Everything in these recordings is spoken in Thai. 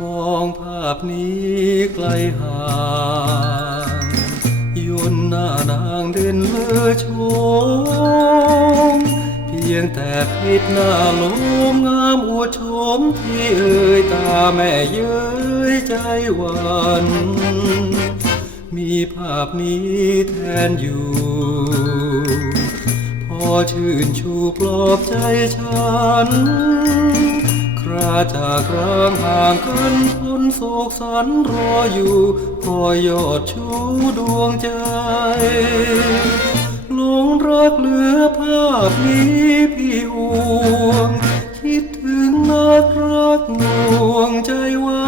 มองภาพนี้ไกลห่างยนหน้านางเด่นเลอชม เพียงแต่พิษหน้าลมงามอวดชมที่เอ่ยตาแม่เย้ยใจหวันมีภาพนี้แทนอยู่ พอชื่นชูปลอบใจฉัน คราจากร่างห่างกันพ้นโศกสันรออยู่พอยอดชูดวงใจหลงรักเหลือภาพนี้พี่ห่วง คิดถึงนักรักหน่วงใจไว้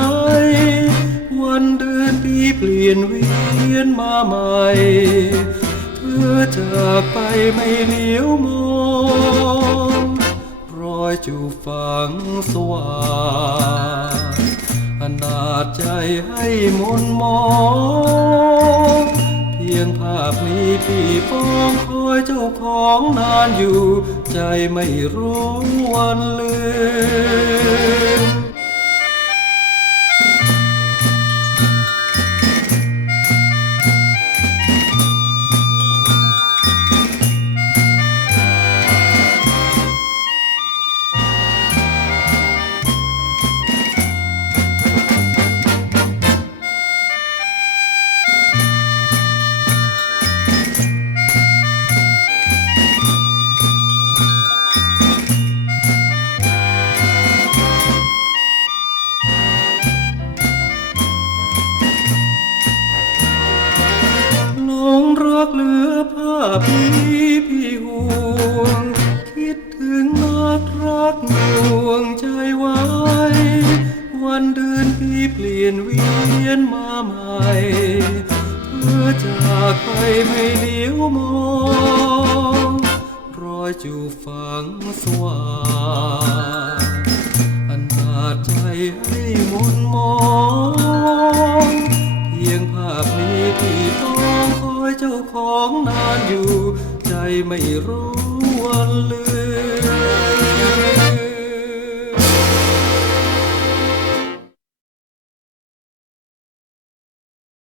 วันเดือนปีเปลี่ยนเวียนมาใหม่ เธอจากไปไม่เหลียวมอง จูฝังสว่างอนาจใจให้มนมอง เพียงภาพนี้พี่ปองคอยเจ้าของนานอยู่ ใจไม่รู้วันลืม รักเหลือภาพนี้พี่ห่วง คิดถึงนักรักหน่วงใจไว้ วันเดือนปีเปลี่ยนเวียนมาใหม่เพื่อจากไปไม่เลี้ยวมองรอยจูฝังสว่างอันอาจใจให้มุนมอง เพียงภาพนี้ที่ต้อง คอยเจ้าของนานอยู่ ใจไม่รู้วันเลืม